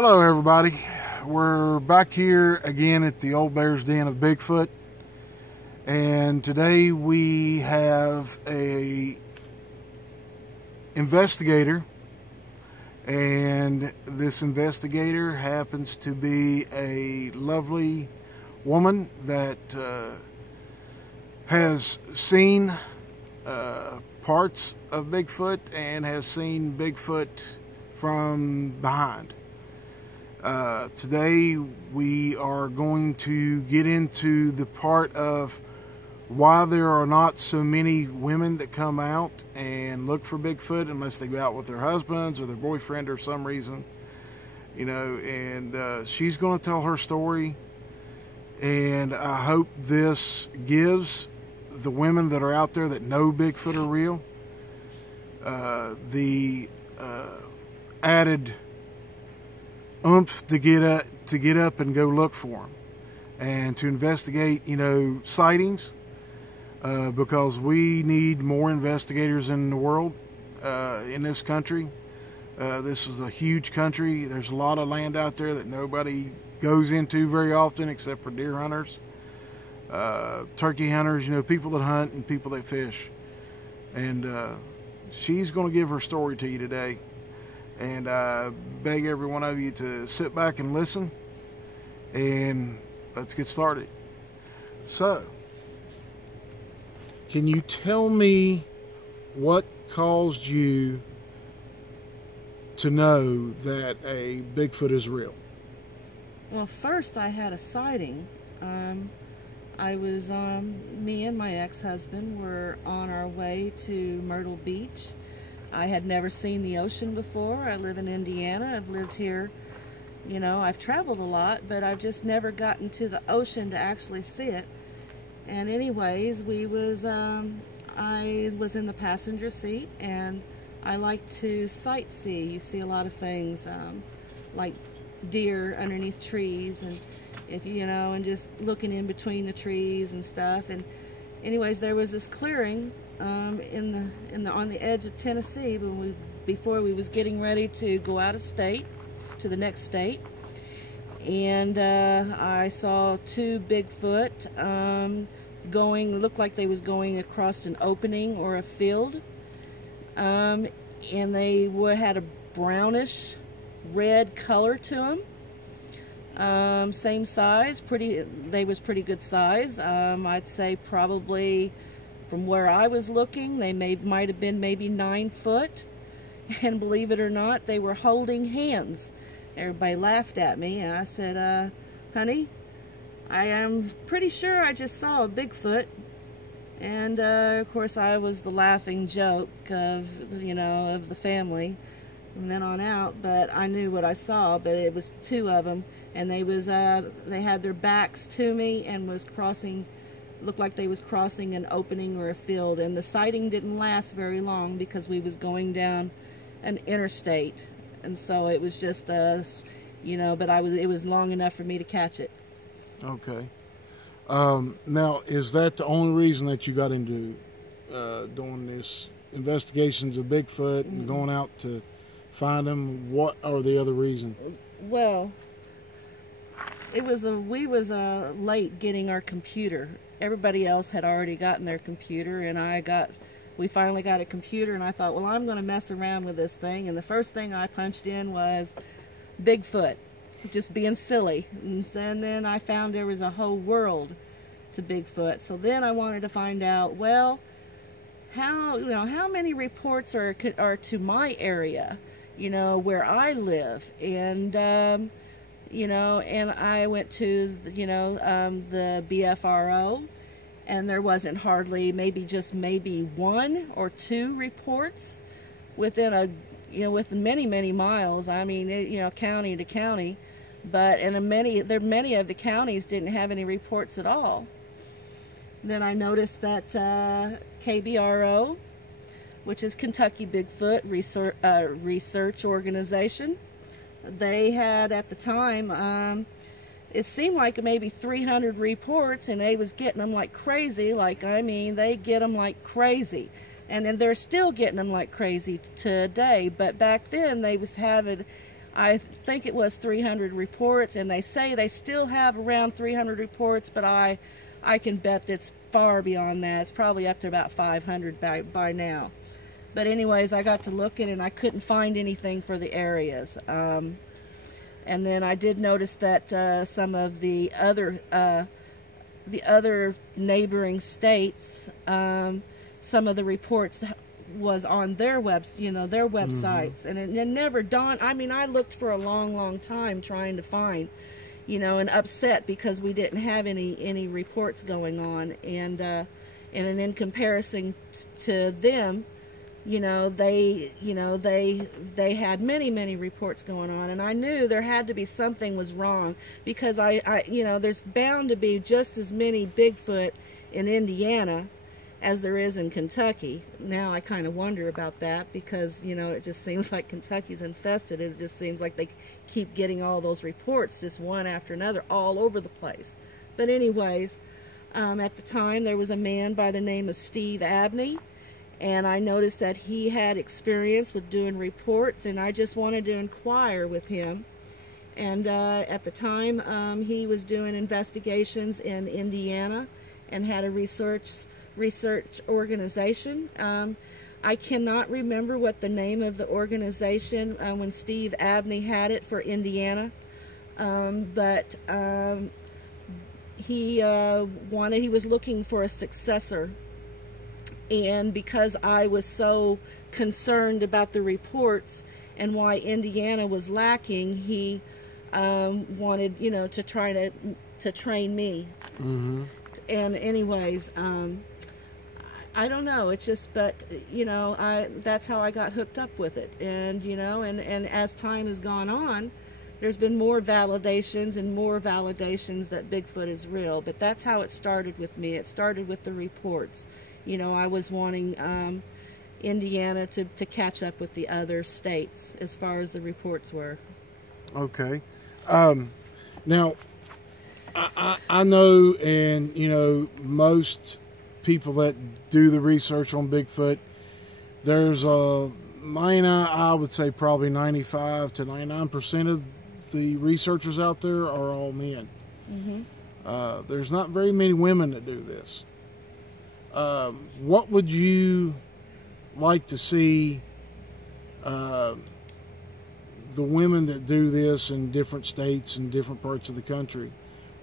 Hello everybody, we're back here again at the Old Bear's Den of Bigfoot, and today we have a investigator, and this investigator happens to be a lovely woman that has seen parts of Bigfoot and has seen Bigfoot from behind. Today we are going to get into the part of why there are not so many women that come out and look for Bigfoot unless they go out with their husbands or their boyfriend or some reason, you know, and she's going to tell her story, and I hope this gives the women that are out there that know Bigfoot are real the added oomph to get up and go look for them and to investigate, you know, sightings, because we need more investigators in the world, in this country. This is a huge country. There's a lot of land out there that nobody goes into very often except for deer hunters, turkey hunters, you know, people that hunt and people that fish. And she's going to give her story to you today. And I beg every one of you to sit back and listen, and let's get started. So, can you tell me what caused you to know that a Bigfoot is real? Well, first I had a sighting. Me and my ex-husband were on our way to Myrtle Beach. I had never seen the ocean before. I live in Indiana. I've lived here, you know, I've traveled a lot, but I've just never gotten to the ocean to actually see it. And anyways, I was in the passenger seat, and I like to sightsee. You see a lot of things, like deer underneath trees, and if you know, and just looking in between the trees and stuff. And anyways, there was this clearing on the edge of Tennessee before we was getting ready to go out of state to the next state, and I saw two Bigfoot looked like they was going across an opening or a field, and they had a brownish red color to them. Same size, they was pretty good size. I'd say probably, from where I was looking, they might have been maybe 9 foot, and believe it or not, they were holding hands. Everybody laughed at me, and I said, honey, I am pretty sure I just saw a Bigfoot. And of course I was the laughing joke of, you know, of the family from then on out, but I knew what I saw. But it was 2 of them, and they had their backs to me and looked like they was crossing an opening or a field. And the sighting didn't last very long because we was going down an interstate, and so it was just you know, but it was long enough for me to catch it. Okay. Now, is that the only reason that you got into doing this investigations of Bigfoot and going out to find them? What are the other reasons? Well, we was late getting our computer. Everybody else had already gotten their computer, and we finally got a computer, and I thought, well, I'm going to mess around with this thing. And the first thing I punched in was Bigfoot, just being silly. And then I found there was a whole world to Bigfoot. So then I wanted to find out, well, how many reports are to my area, you know, where I live. And you know, and I went to, you know, the BFRO, and there wasn't hardly, maybe 1 or 2 reports within within many miles. I mean, you know, county to county, but many of the counties didn't have any reports at all. Then I noticed that KBRO, which is Kentucky Bigfoot Research Organization, they had at the time, it seemed like maybe 300 reports, and they was getting them like crazy. Like, I mean, they get them like crazy. And then they're still getting them like crazy today. But back then, they was having, I think it was 300 reports, and they say they still have around 300 reports, but I can bet it's far beyond that. It's probably up to about 500 by now. But anyways, I got to looking, and I couldn't find anything for the areas. And then I did notice that some of the other neighboring states, some of the reports was on their their websites, and it never dawned. I mean, I looked for a long time trying to find, and upset because we didn't have any reports going on, and in comparison to them, they had many reports going on, and I knew there had to be something was wrong, because there's bound to be just as many Bigfoot in Indiana as there is in Kentucky. Now I kind of wonder about that, because it just seems like Kentucky's infested. It just seems like they keep getting all those reports, just one after another, all over the place. But anyways, at the time there was a man by the name of Steve Abney, and I noticed that he had experience with doing reports, and I just wanted to inquire with him. And at the time, he was doing investigations in Indiana and had a research organization. I cannot remember what the name of the organization when Steve Abney had it for Indiana, but he was looking for a successor, and because I was so concerned about the reports and why Indiana was lacking, he wanted to try to train me. Mm-hmm. And anyways, I don't know. It's just, but that's how I got hooked up with it. And and as time has gone on, there's been more validations that Bigfoot is real. But that's how it started with me. It started with the reports. I was wanting Indiana to catch up with the other states as far as the reports were. Okay. Now, I know, and most people that do the research on Bigfoot, there's I would say probably 95 to 99% of the researchers out there are all men. Mm-hmm. There's not very many women that do this. What would you like to see the women that do this in different states and different parts of the country?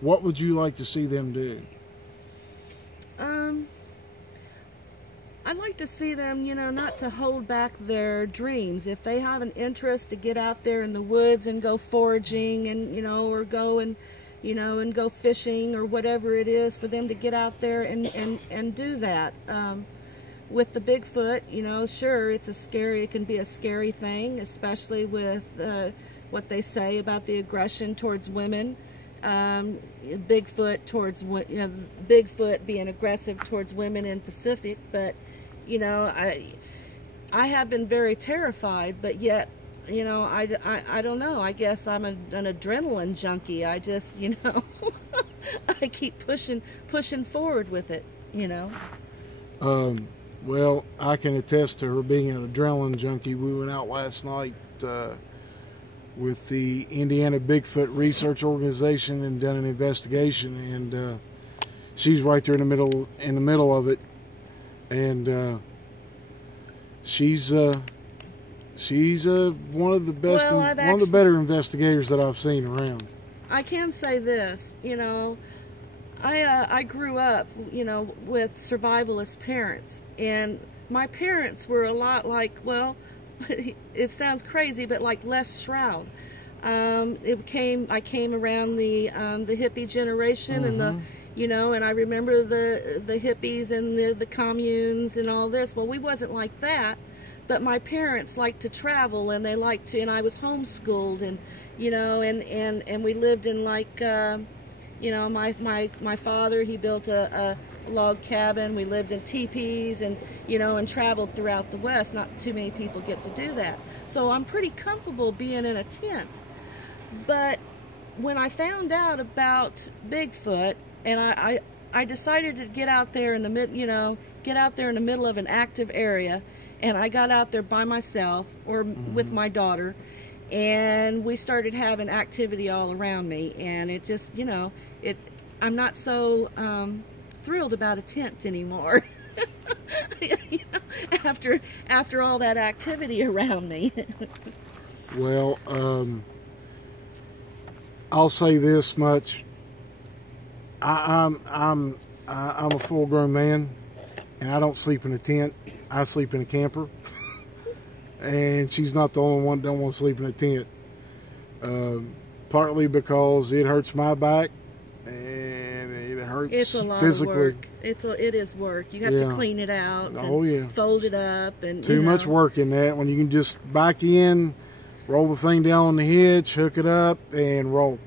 What would you like to see them do? I'd like to see them, not to hold back their dreams. If they have an interest to get out there in the woods and go foraging and, or go and, and go fishing or whatever it is, for them to get out there and do that. With the Bigfoot, sure, it can be a scary thing, especially with what they say about the aggression towards women. Bigfoot being aggressive towards women in Pacific, but I have been very terrified, but yet I don't know, I guess I'm an adrenaline junkie. I just I keep pushing forward with it. Well, I can attest to her being an adrenaline junkie. We went out last night with the Indiana Bigfoot Research Organization and done an investigation, and she's right there in the middle of it, and she's one of the best, one of the better investigators that I've seen around. I can say this, I grew up, with survivalist parents, and my parents were a lot like, well, it sounds crazy, but like Les Shroud. I came around the hippie generation, mm-hmm. and and I remember the hippies and the communes and all this. Well, we wasn't like that, but my parents liked to travel, and they liked to, and I was homeschooled, and and we lived in like my father, he built a log cabin. We lived in teepees and and traveled throughout the West. Not too many people get to do that, so I'm pretty comfortable being in a tent. But when I found out about Bigfoot, and I decided to get out there in the middle of an active area, and I got out there by myself or mm-hmm. with my daughter, and we started having activity all around me, and it just, you know, I'm not so thrilled about a tent anymore. You know, after all that activity around me. Well, I'll say this much: I'm a full-grown man, and I don't sleep in a tent. I sleep in a camper. And she's not the only one that don't want to sleep in a tent. Partly because it hurts my back, and it hurts it's a lot physically. Of work. It is work. You have to clean it out. And fold it up, and too much work in that. When you can just back in, roll the thing down on the hitch, hook it up, and roll.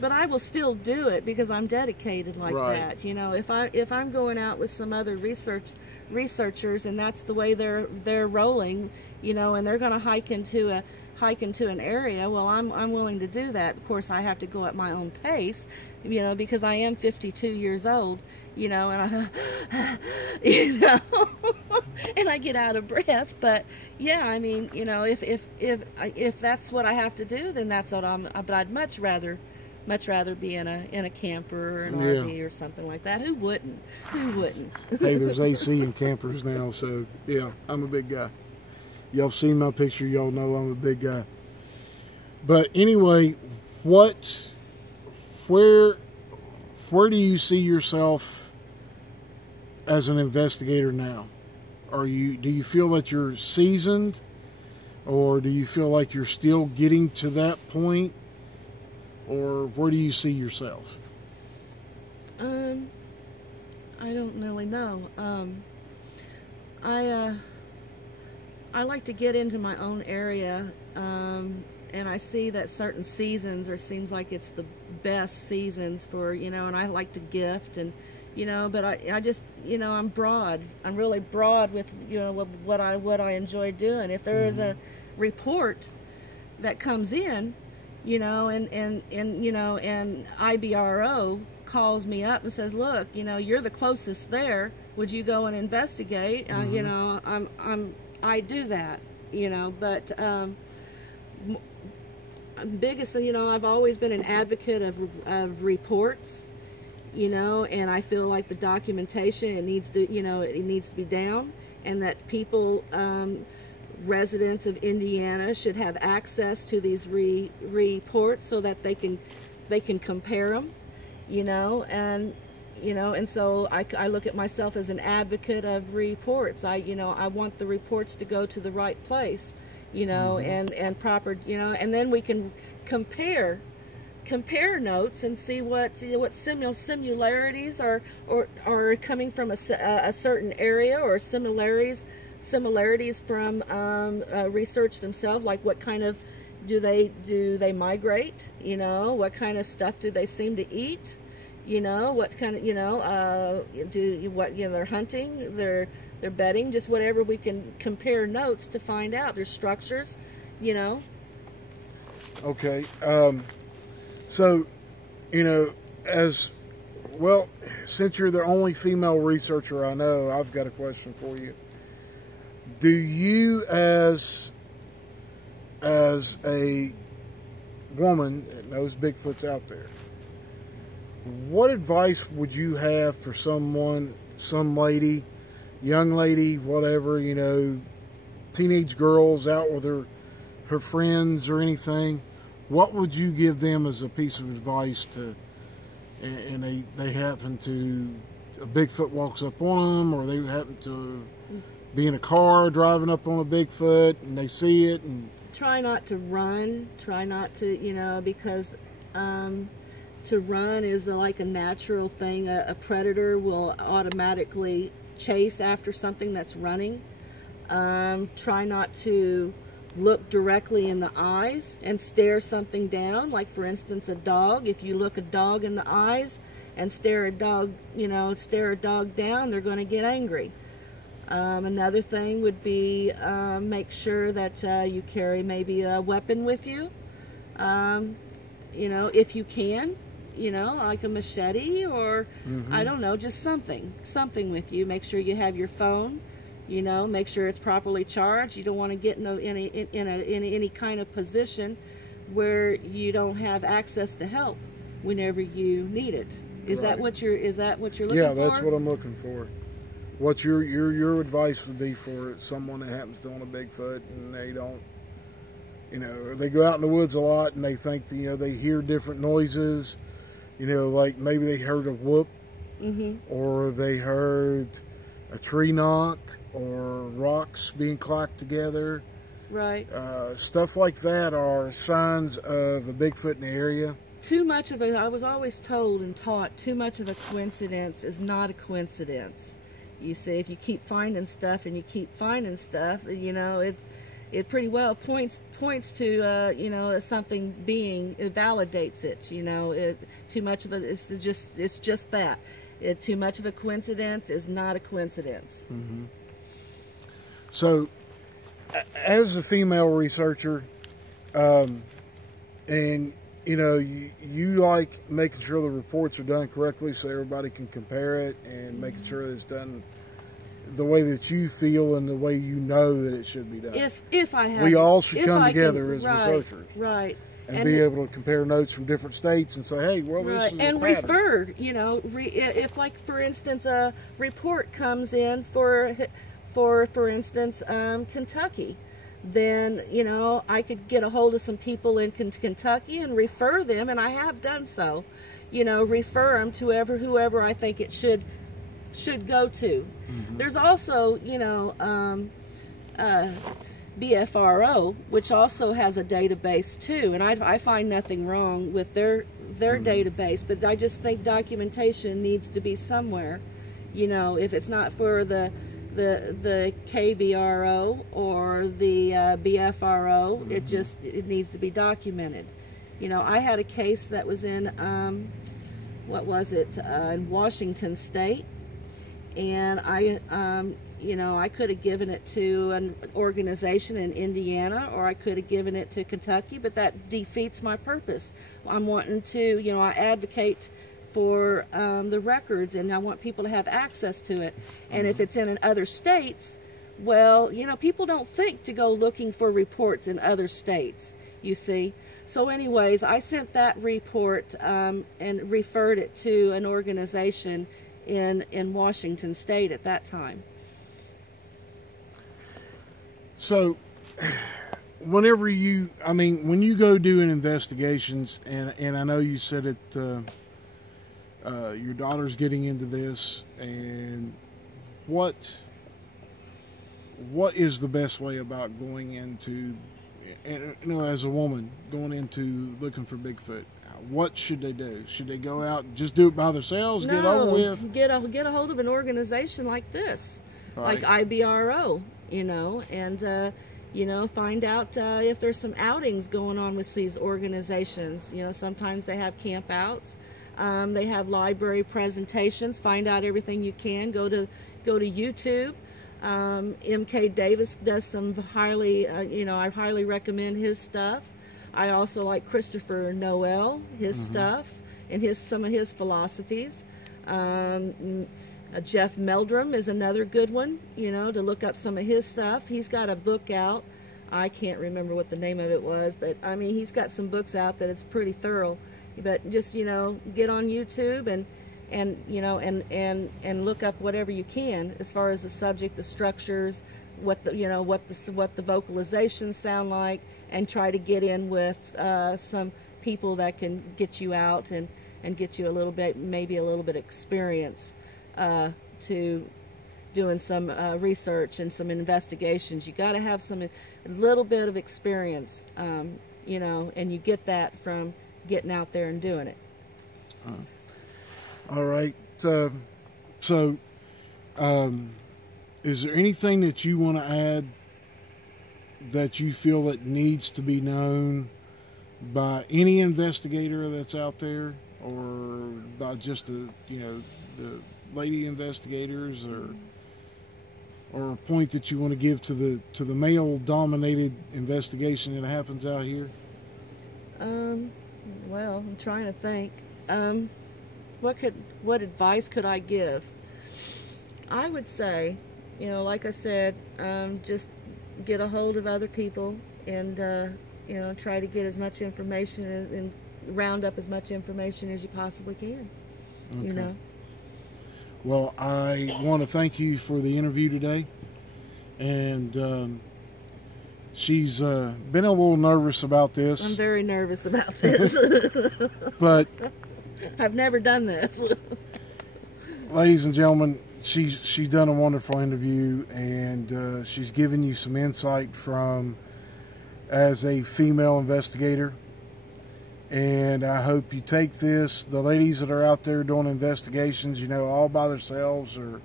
But I will still do it because I'm dedicated like that. You know, if I'm going out with some other researchers, and that's the way they're rolling, you know, and they're going to hike into an area, well, I'm willing to do that. Of course, I have to go at my own pace, you know, because I am 52 years old, you know, and you know, and I get out of breath. But yeah, I mean, you know, if that's what I have to do, then that's what but I'd much rather be in a camper or an RV or something like that. Who wouldn't? Hey, there's AC in campers now, so yeah, I'm a big guy. Y'all seen my picture, y'all know I'm a big guy. But anyway, where do you see yourself as an investigator now? Do you feel that you're seasoned, or do you feel like you're still getting to that point? Or where do you see yourself? I don't really know. I like to get into my own area, and I see that certain seasons, or seems like it's the best seasons for, you know, and I like to gift, and, you know, but I just, you know, I'm broad. I'm really broad with, you know, what I enjoy doing. If there is a report that comes in, you know, and you know, and IBRO calls me up and says, look, you know, you're the closest there. Would you go and investigate? You know, I do that, you know, but biggest, you know, I've always been an advocate of reports, you know, and I feel like the documentation, it needs to, you know, it needs to be down, and that people, residents of Indiana should have access to these reports so that they can compare them, you know, and you know, and so I look at myself as an advocate of reports. You know, I want the reports to go to the right place, you know, and proper, you know, and then we can compare notes and see what similarities are coming from a certain area, or similarities from research themselves, like what kind of do they migrate, you know, what kind of stuff do they seem to eat, you know, what kind of, you know, they're hunting, they're bedding, just whatever we can compare notes to find out their structures, you know. Okay, so, you know, as well, since you're the only female researcher I know, I've got a question for you. Do you, as a woman that knows Bigfoot's out there, what advice would you have for someone, some lady, young lady, whatever, you know, teenage girls out with her friends or anything? What would you give them as a piece of advice to, and they happen to, a Bigfoot walks up on them, or they happen to be in a car driving up on a Bigfoot and they see it? And try not to run, try not to, you know, because to run is like a natural thing. A predator will automatically chase after something that's running. Try not to look directly in the eyes and stare something down, like for instance a dog. If you look a dog in the eyes and stare a dog down, they're going to get angry. Another thing would be make sure that you carry maybe a weapon with you, you know, if you can, you know, like a machete, or I don't know, just something with you. Make sure you have your phone, You know, make sure it's properly charged. You don't want to get in any kind of position where you don't have access to help whenever you need it. Is that what you're looking for? Yeah, that's what I'm looking for. What's your advice would be for someone that happens to own a Bigfoot and they don't, you know, they go out in the woods a lot and they think that, you know, they hear different noises, you know, like maybe they heard a whoop, or they heard a tree knock, or rocks being clacked together. Right. Stuff like that are signs of a Bigfoot in the area. Too much of I was always told and taught, too much of a coincidence is not a coincidence. You see, if you keep finding stuff and you keep finding stuff, you know, it pretty well points to you know, something being, it validates it. You know, too much of it is just that. Too much of a coincidence is not a coincidence. So, as a female researcher, and you know, you like making sure the reports are done correctly so everybody can compare it, and making sure that it's done the way that you feel and the way you know that it should be done. If I have, we all should come together as researchers, right, and be able to compare notes from different states and say, hey, well, this is and refer. You know, if like for instance a report comes in for instance Kentucky, then, you know, I could get a hold of some people in Kentucky and refer them, and I have done so. You know, refer them to whoever I think it should go to. There's also, you know, BFRO, which also has a database too, and I find nothing wrong with their database, but I just think documentation needs to be somewhere. You know, if it's not for the KBRO or the BFRO, it needs to be documented. You know, I had a case that was in what was it, in Washington State, and you know, I could have given it to an organization in Indiana, or I could have given it to Kentucky, but that defeats my purpose. I'm wanting to, you know, I advocate for the records, and I want people to have access to it. And if it's in other states, well, you know, people don't think to go looking for reports in other states, you see. So anyways, I sent that report and referred it to an organization in Washington State at that time. So, whenever when you go doing investigations, and I know you said it, your daughter's getting into this, and what is the best way about going into, you know, as a woman going into looking for Bigfoot? What should they do? Should they go out and just do it by themselves? No, get over with? Get a hold of an organization like this, right, like IBRO, you know, and you know, find out if there's some outings going on with these organizations. You know, sometimes they have camp outs. They have library presentations. Find out everything you can. Go to YouTube. MK Davis does some highly, you know, I highly recommend his stuff. I also like Christopher Noel, his stuff, and some of his philosophies. Jeff Meldrum is another good one, you know, to look up some of his stuff. He's got a book out. I can't remember what the name of it was, but I mean, he's got some books out that it's pretty thorough. But just, you know, get on YouTube and you know, and look up whatever you can as far as the subject, the structures, what the, you know, what the vocalizations sound like, and try to get in with some people that can get you out and get you a little bit, maybe a little bit of experience to doing some research and some investigations. You got to have a little bit of experience, you know, and you get that from getting out there and doing it. All right. Is there anything that you want to add that you feel that needs to be known by any investigator that's out there, or by just the lady investigators, or a point that you want to give to the male-dominated investigation that happens out here? Well, I'm trying to think. What advice could I give? I would say you know, like I said, just get a hold of other people and, you know, try to get as much information and round up as much information as you possibly can, Okay. you know. Well, I want to thank you for the interview today. And she's been a little nervous about this. I'm very nervous about this. But I've never done this. ladies and gentlemen, she's done a wonderful interview, and she's given you some insight from as a female investigator. And I hope you take this, the ladies that are out there doing investigations, you know, all by themselves, and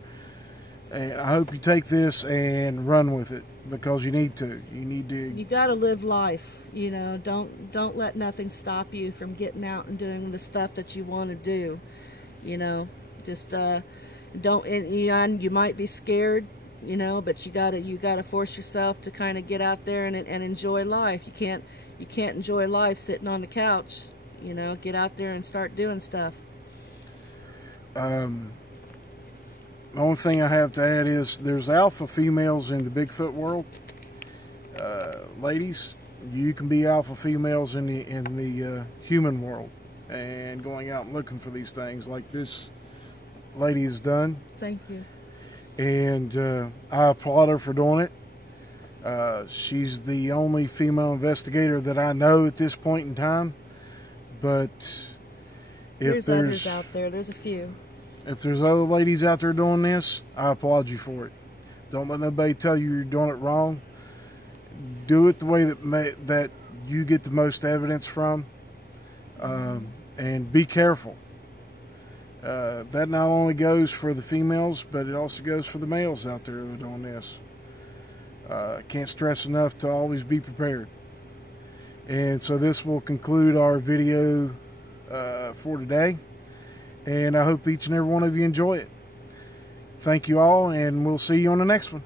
I hope you take this and run with it, because you need to. You got to live life, you know. Don't let nothing stop you from getting out and doing the stuff that you want to do, you know. Just don't. And you might be scared, you know, but you gotta force yourself to kind of get out there and enjoy life. You can't enjoy life sitting on the couch, you know. Get out there and start doing stuff. The only thing I have to add is there's alpha females in the Bigfoot world. Ladies, you can be alpha females in the human world, and going out and looking for these things like this lady has done. Thank you. And I applaud her for doing it. She's the only female investigator that I know at this point in time. But if there's others out there, there's a few. If there's other ladies out there doing this, I applaud you for it. Don't let nobody tell you you're doing it wrong. Do it the way that you get the most evidence from, and be careful. That not only goes for the females, but it also goes for the males out there that are doing this. Can't stress enough to always be prepared. And so this will conclude our video for today. And I hope each and every one of you enjoy it. Thank you all, and we'll see you on the next one.